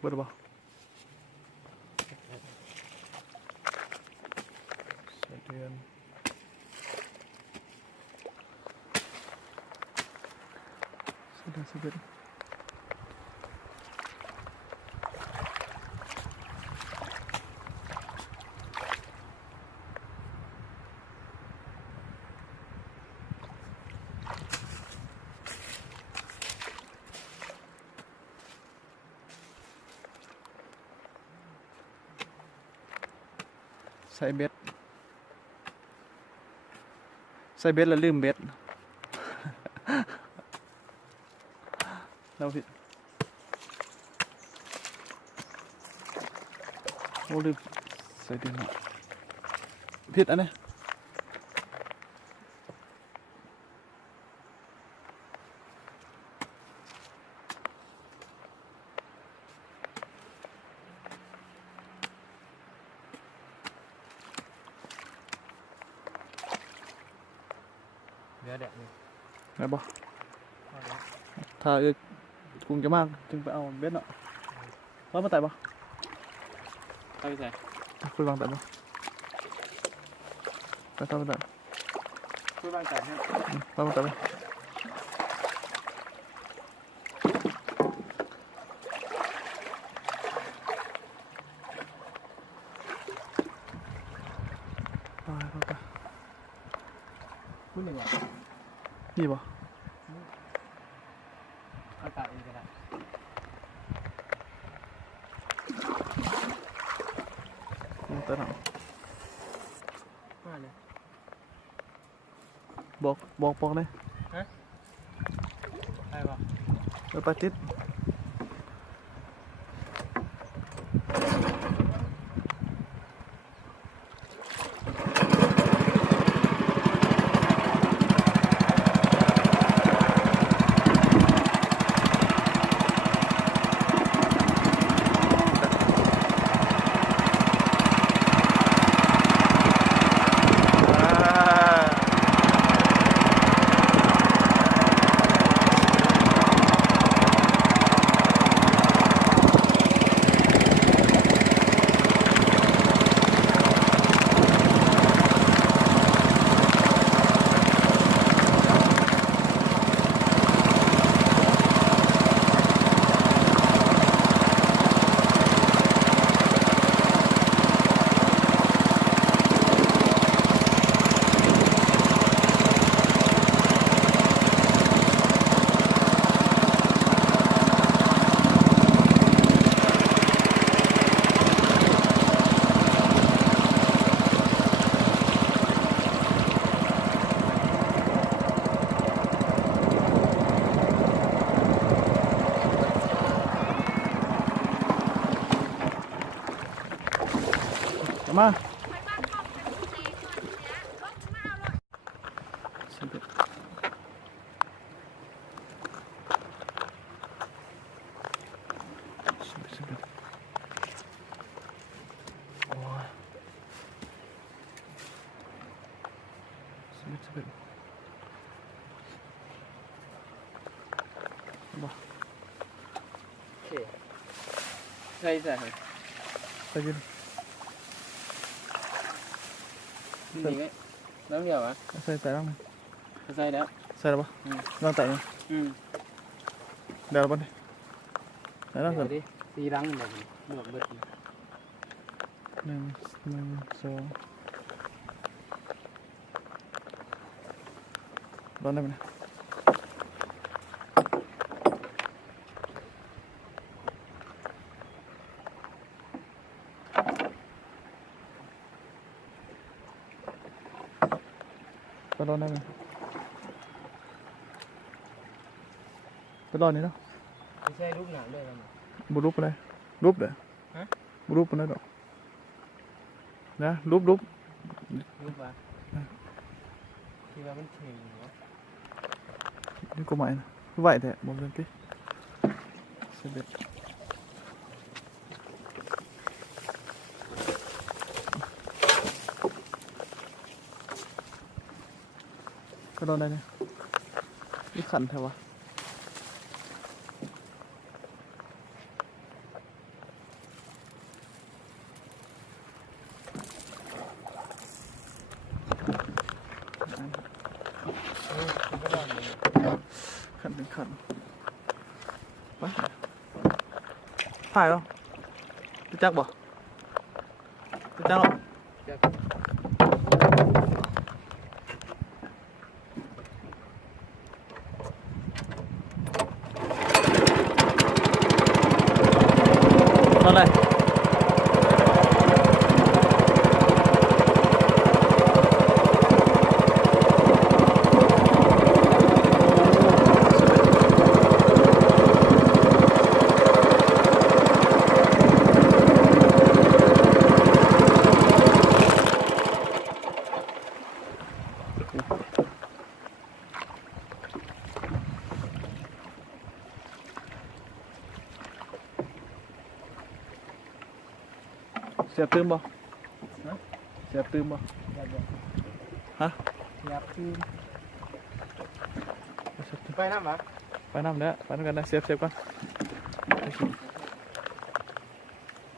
เบิดบ่ใส่เดือน11ใส่เบ็ดแล้วลืมเบ็ดเราผิดโอ้ลืมใส่เดือนผิดอันนี้เดี๋ยวไหนบ่ถ้ากุ้งจะมากจึงไปเอาเบ็ดเนาะว่ามาไต่บ่ไปใส่คุยวางไต่บ่ไปต่อไปไต่คุยวางไต่ให้ว่ามาไต่บ่ไปพูดหนึ่งอ่ะนี่บ่อากาศเองก็ได้ตัวหนังมาเลยบอกเลยฮะไปบ่ไปติดมาใช่ไปกินนี่ไงน้ำเดียวอ่ะใส่แต่ละใส่แล้วใส่แล้วปะลองแต่เนี่ยเดี๋ยวเราไปไหนลองใส่ดิตีรังแบบบวกเบิดหนึ่งสองลองได้ไหมไปรอได้ไหมไปรอนี่เนาะไม่ใช่รูปหนังด้วยมั้ยบุรูปอะไรรูปเด้อฮะบุรูปอะไรดอกนะรูปรูปวะที่ว่ามันถึงเนาะนี่กูหมายนะไหวแต่บอกเลยพี่เสด็จก็โดนได้เนี่ยนี่ขันเถอะวะ ขันไปถ่ายเหรอรู้จักบ่รู้จักหรอ จัก ตอนไหนเสียบตื้มบ่เสียบตื้มบ่ จักบ่ ฮะ ยับคือ เสียบตื้ม ไปน้ำวะ ไปน้ำเด้อไปน้ำกันนะเสียบก่อน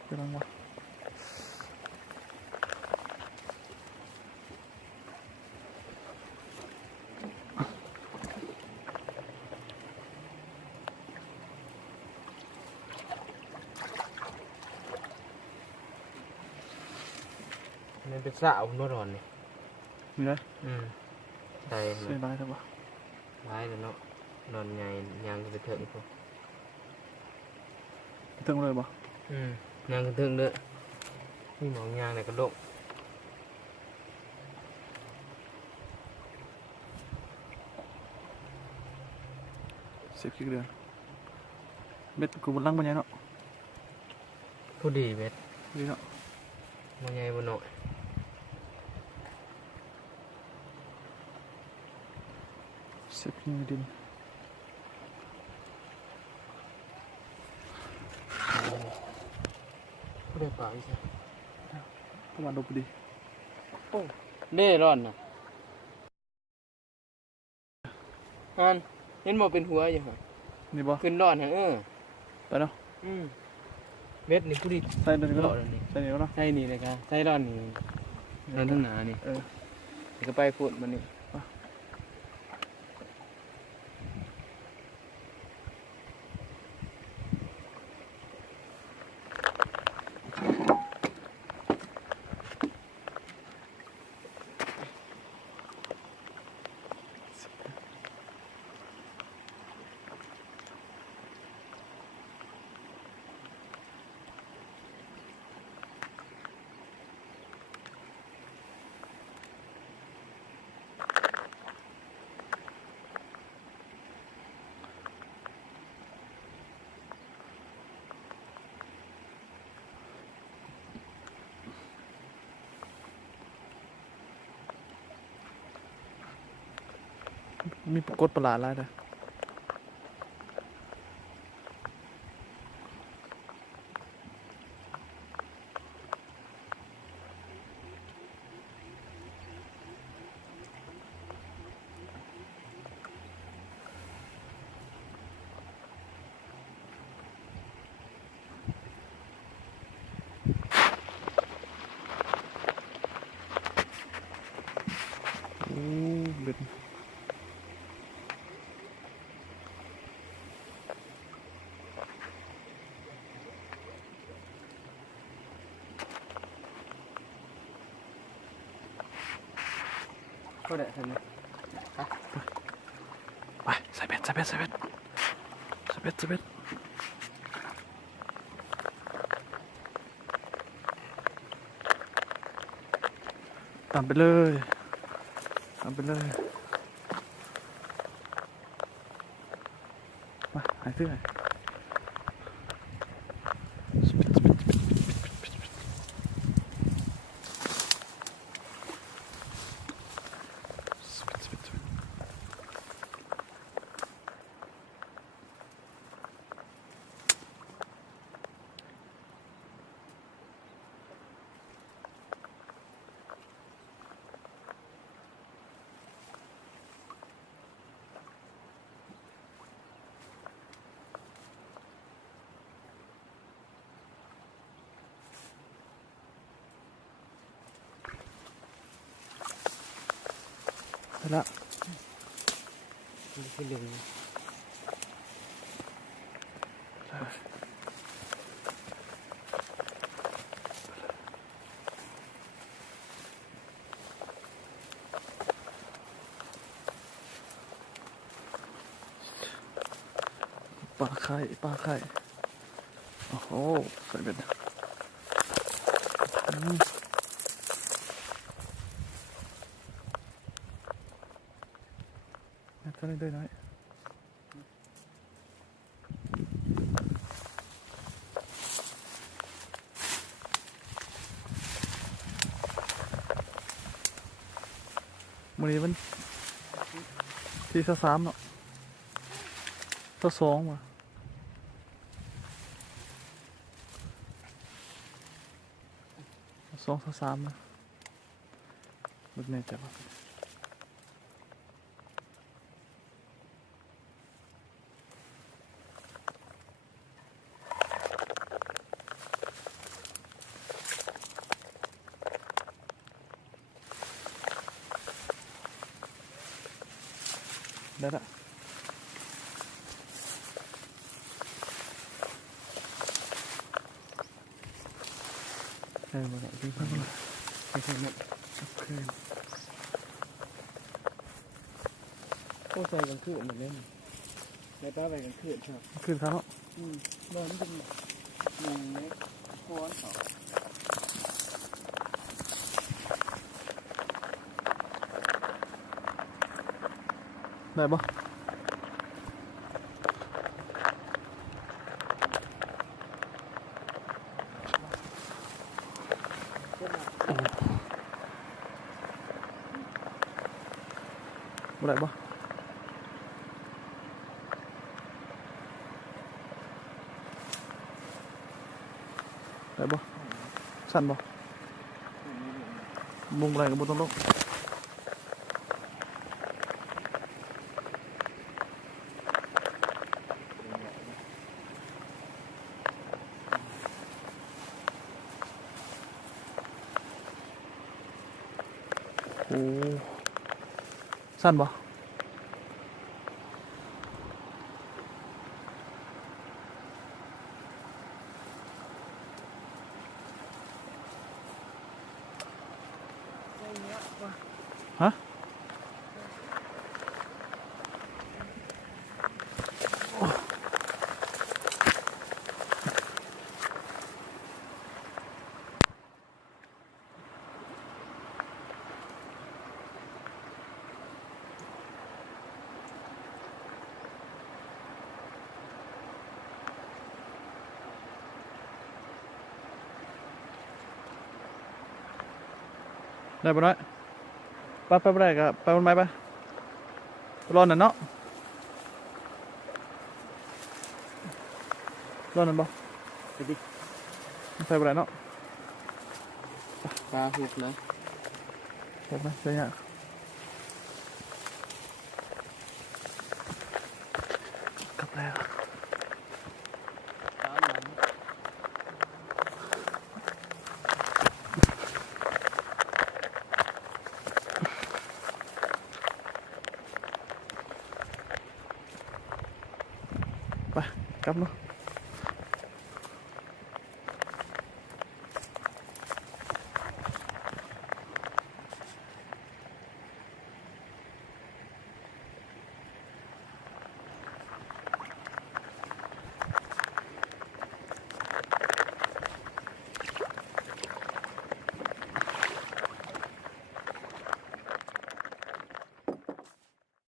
ไปลองมามันเป็นสาวนวดร้อนนี่ มีไร ใช่ เสียบได้ครับบ่ ร้ายแล้วเนาะนอนไงยังจะไปเถิงพวก ถึงเลยบ่ ยังกระเทิงเด้อนี่หมองยางในกระโดก เสียบกี่เดือนเม็ดกูบนลังบนยัยเนาะ ผู้ดีเบ็ด ดีเนาะ มองไงบนหน่อย เสียบกี่ดิน ผู้ได้ป่าอีก ประมาณดูพอดี เล่ร่อนนะอันเห็นบ่เป็นหัวอยู่ฮะ นี่บ่ ขึ้นร่อนฮะไปเนาะ เบ็ดนี่ผู้ดี ใส่เดินก็ ร่อ เนาะ นนี่ ใส่เดี๋ยวเนาะ ใช่นี่เลยครับใช่ร่อนนี่ร่อนทั้งหนานี่นี่ก็ไปพูดมันนี่ มีปรากฏประหลาดอะไรเด้อโอ้เบ็ด ก็ได้ทันไหม ไปใส่เบ็ดใส่เบ็ดใส่เบ็ดใส่เบ็ดใส่เบ็ดตามไปเลยตามไปเลยมาหายเสื้อสเบ็ดสเบ็ดสเบ็ดสเบ็ดสเบ็ดสเบ็ด ไปละ นี่คือเรื่อง ปลาไข่ปลาไข่โอ้โหใส่เบ็ดตัวนี้ด้วยน้อยมื้อนี้มันที่23เนาะ22ว่ะ2 3นะไม่แน่ใจว่าได้ละได้มาแล้วที่พักเลยโอเคหมดโอเค โอ้ใส่กลางคืนเหมือนเล่นในป้าไปกลางคืนครับ ขึ้นครับเนาะ นอนเป็นหนึ่งเล็กก้อนสอง ได้ปะบ่ได้ปะได้ปะสั่นปะมุงอะไรกับบนต้นโลกโอ้สั้นปะฮะได้ปะน้อยไปไปได้กับไปบนไม้ไปรอหน่อยเนาะรอหน่อยบ่ ไปดิ ไปบนไหนเนาะ ปลาหุบนะ เห็นไหมเจ๊เนี่ยกลับแล้ว ปลาหลัง ไปกลับเนาะ